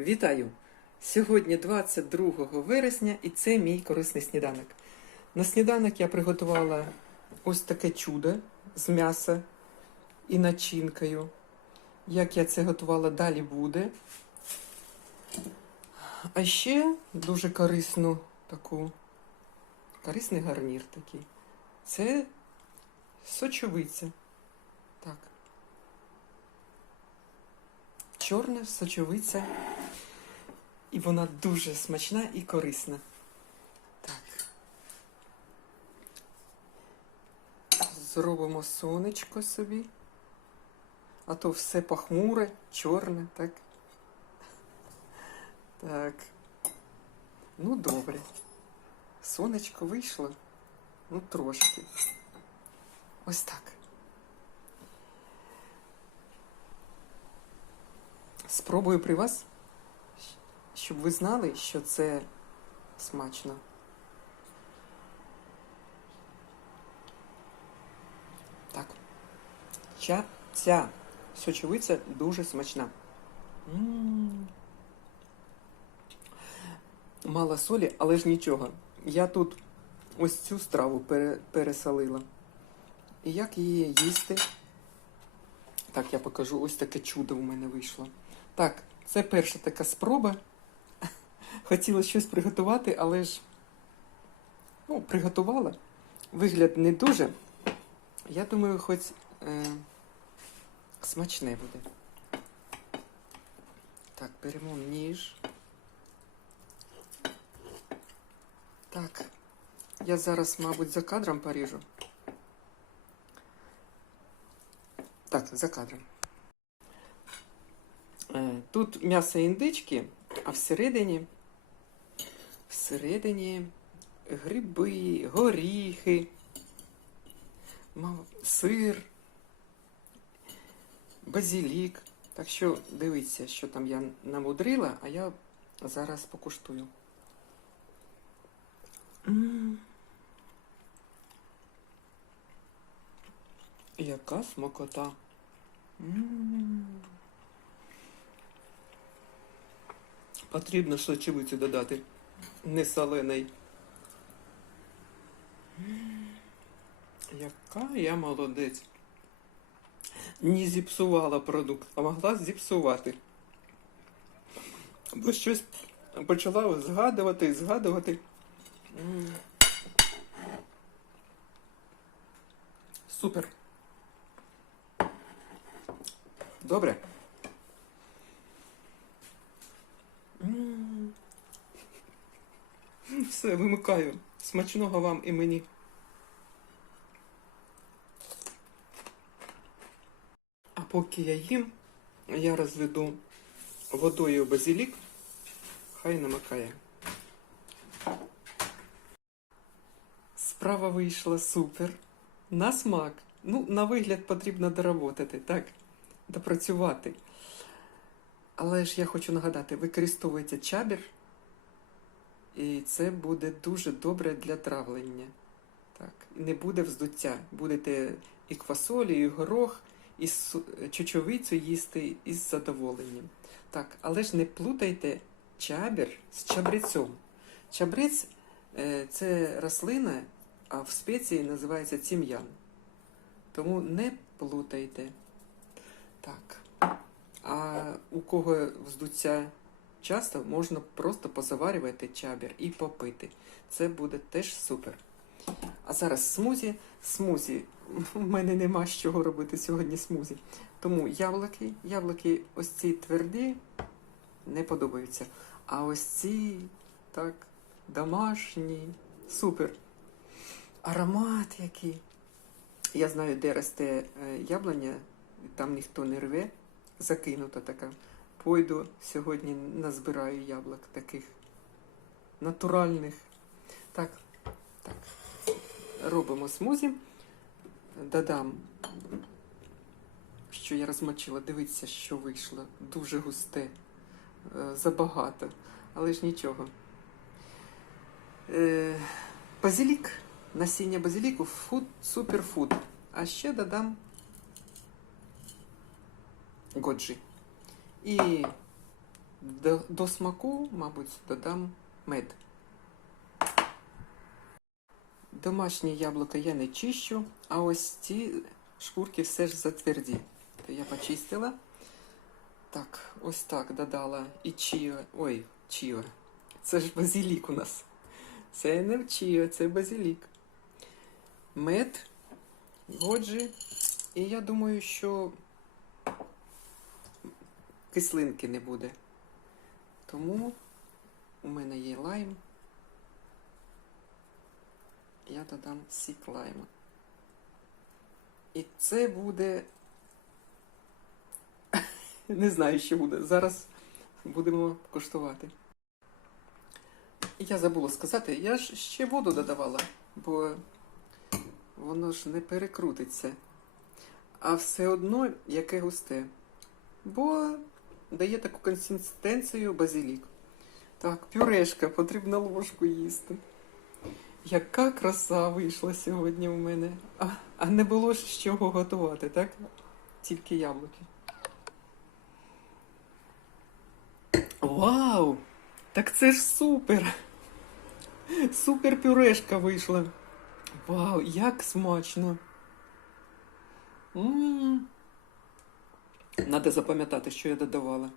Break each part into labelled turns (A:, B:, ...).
A: Вітаю! Сьогодні 22 вересня і це мій корисний сніданок. На сніданок я приготувала ось таке чудо з м'яса і начинкою. Як я це готувала, далі буде. А ще дуже корисну таку, корисний гарнір такий. Це сочовиця. Так. Чорна сочовиця. І вона дуже смачна і корисна. Так. Зробимо сонечко собі. А то все похмуре, чорне, так? Так. Ну, добре. Сонечко вийшло. Ну, трошки. Ось так. Спробую при вас, щоб ви знали, що це смачно. Так. Ця, ця сочевиця дуже смачна. М. Мало солі, але ж нічого. Я тут ось цю страву пере, пересолила. І як її їсти? Так, я покажу, ось таке чудо у мене вийшло. Так, це перша така спроба. Хотіла щось приготувати, але ж ну, приготувала. Вигляд не дуже. Я думаю, хоч е, смачне буде. Так, беремо ніж. Так, я зараз, мабуть, за кадром поріжу. Так, за кадром. Е, Тут м'ясо індички, а всередині, всередині гриби, горіхи, сир, базилік. Так що дивіться, що там я намудрила, а я зараз покуштую. Яка смакота. М. Потрібно сочевицю додати. Не солений. Яка я молодець. Не зіпсувала продукт, а могла зіпсувати. Бо щось почала згадувати, і згадувати. Супер. Добре. М. Все, вимикаю. Смачного вам і мені. А поки я їм, я розведу водою базилік. Хай намикає. Справа вийшла супер. На смак. Ну, на вигляд потрібно доработати, так, допрацювати. Але ж я хочу нагадати, використовується чабір, і це буде дуже добре для травлення. Так, не буде вздуття. Будете і квасолі, і горох, і чечовицю їсти із задоволенням. Так, але ж не плутайте чабір з чабрецем. Чабрець е, це рослина, а в спеції називається тім'ян. Тому не плутайте. Так. А у кого вздуття часто, можна просто позаварювати чабір і попити. Це буде теж супер. А зараз смузі. Смузі. У мене нема з чого робити сьогодні смузі. Тому яблуки, яблуки ось ці тверді не подобаються. А ось ці так, домашні. Супер. Аромат який. Я знаю, де росте е, яблуня, там ніхто не рве, закинута така. Пойду сьогодні назбираю яблук таких натуральних. Так, так. Робимо смузі. Додам, що я розмочила. Дивіться, що вийшло. Дуже густе, е, забагато. Але ж нічого. Е, Базилік, насіння базиліку, фуд, суперфуд. А ще додам годжі. І До, до смаку, мабуть, додам мед. Домашнє яблуко я не чищу, а ось ці шкурки все ж затверді. То я почистила. Так, ось так додала і чіо. Ой, чіо. Це ж базилік у нас. Це не чіо, це базилік. Мед, годжі. І я думаю, що кислинки не буде. Тому у мене є лайм. Я додам сік лайма. І це буде. Не знаю, що буде. Зараз будемо коштувати. Я забула сказати, я ж ще воду додавала, бо воно ж не перекрутиться. А все одно яке густе. Бо дає таку консистенцію базилік. Так, пюрешка, потрібно ложку їсти. Яка краса вийшла сьогодні у мене. А, а не було ж з чого готувати, так? Тільки яблуки. Вау! Так це ж супер! Супер пюрешка вийшла. Вау, як смачно! М. Надо запам'ятати, що я додавала.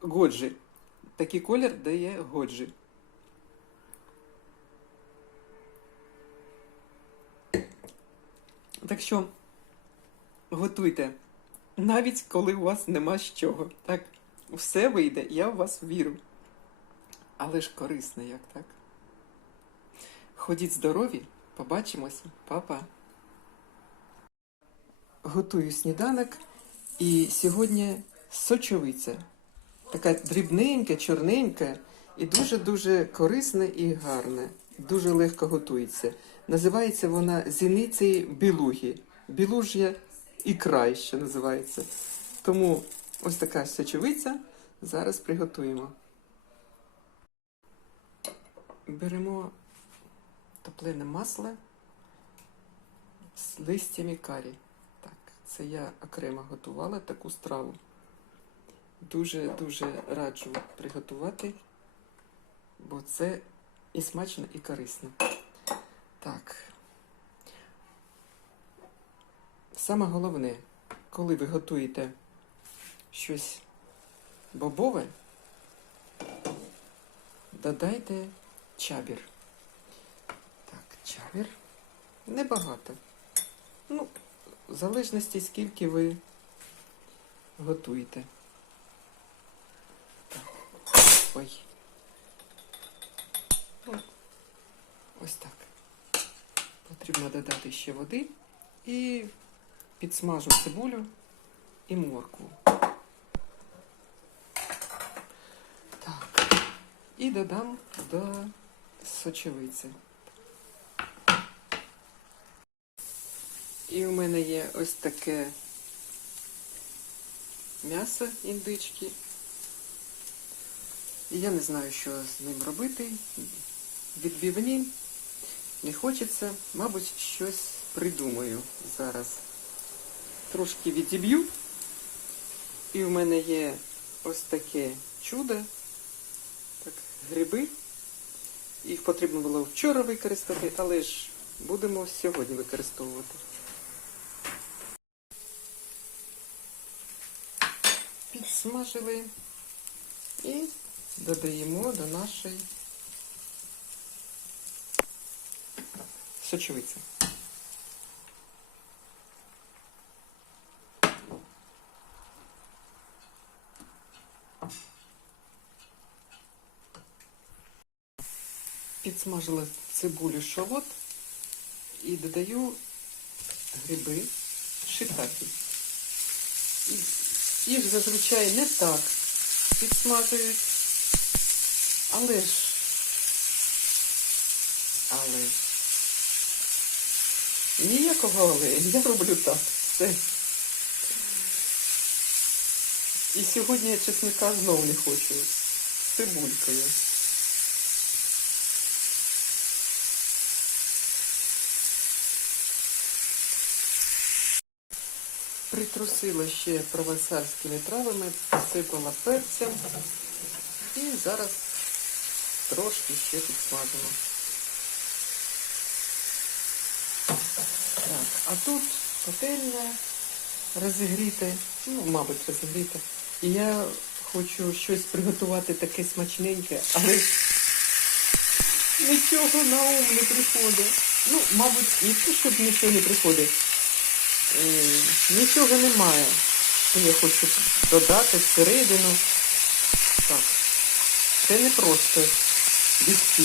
A: Годжі. Такий колір дає годжі. Так що готуйте, навіть коли у вас нема з чого. Так, все вийде, я в вас вірю. Але ж корисно, як так? Ходіть здорові, побачимося, Па-па. Готую сніданок і сьогодні сочовиця. Така дрібненька, чорненька і дуже-дуже корисна і гарна. Дуже легко готується. Називається вона зіниці білуги. Білуж'я ікра ще називається. Тому ось така сочовиця зараз приготуємо. Беремо топлене масло з листями карі. Це я окремо готувала таку страву. Дуже-дуже раджу приготувати, бо це і смачно, і корисно. Так. Саме головне, коли ви готуєте щось бобове, додайте чабір. Так, чабір. Небагато. Ну, в залежності, скільки ви готуєте. Ой. Ось так. Потрібно додати ще води і підсмажу цибулю і моркву. Так. І додам до сочевиці. І у мене є ось таке м'ясо індички. І я не знаю, що з ним робити. Відбивні не хочеться, мабуть, щось придумаю зараз. Трошки відіб'ю. І в мене є ось таке чудо. Так, гриби. Їх потрібно було вчора використати, але ж будемо сьогодні використовувати. Підсмажили і додаємо до нашої сочевиці. Підсмажила цибулю шалот і додаю гриби шитаки. Їх зазвичай не так підсмажують, але ж, але ж, ніякого але, я роблю так, все. І сьогодні я чесника знов не хочу з цибулькою. Притрусила ще провансальськими травами, посипала перцем і зараз трошки ще підсмажимо. Так, а тут пательня розігріте, ну, мабуть, розігріте. І я хочу щось приготувати таке смачненьке, але нічого на ум не приходить. Ну, мабуть, не те, щоб нічого не приходить. Е, нічого немає. Я хочу додати всередину. Так, це не просто бігти.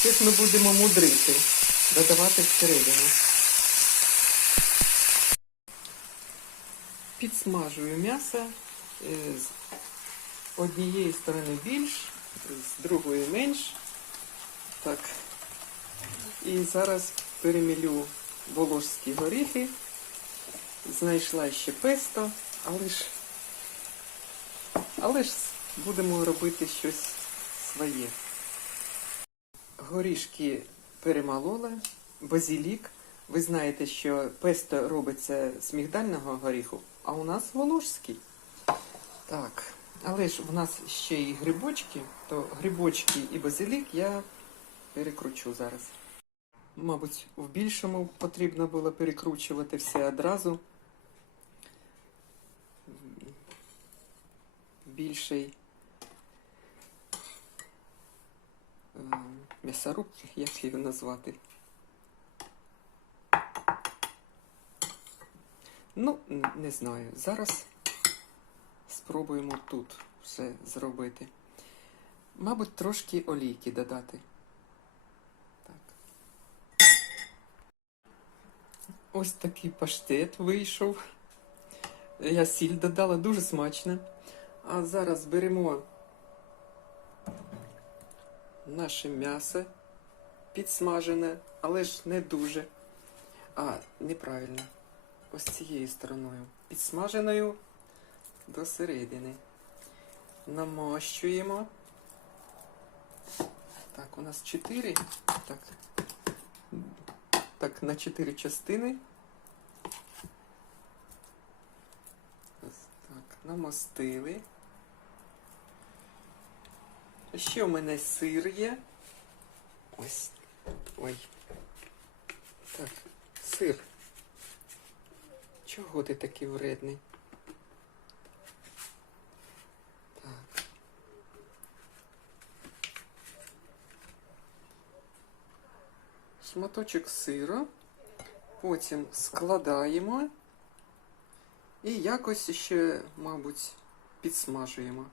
A: Щось ми будемо мудрити, додавати всередину. Підсмажую м'ясо е, з однієї сторони більш, з другої менш. Так. І зараз перемілю волошські горіхи. Знайшла ще песто, але ж, але ж будемо робити щось своє. Горішки перемолола, базілік. Ви знаєте, що песто робиться з мігдального горіху, а у нас волошський. Так, але ж в нас ще і грибочки, то грибочки і базилік я перекручу зараз. Мабуть, в більшому потрібно було перекручувати все одразу. Більший е, м'ясорубки, як його назвати. Ну, не знаю. Зараз спробуємо тут все зробити. Мабуть, трошки олійки додати. Так. Ось такий паштет вийшов. Я сіль додала, дуже смачно. А зараз беремо наше м'ясо підсмажене, але ж не дуже. А, неправильно. Ось цією стороною. Підсмаженою до середини. Намащуємо. Так, у нас 4. Так. Так, на 4 частини. Ось Так, намастили. Ще у мене сир є. Ось. Ой. Так, сир. Чого ти такий вредний? Так. Шматочок сира. Потім складаємо і якось ще, мабуть, підсмажуємо.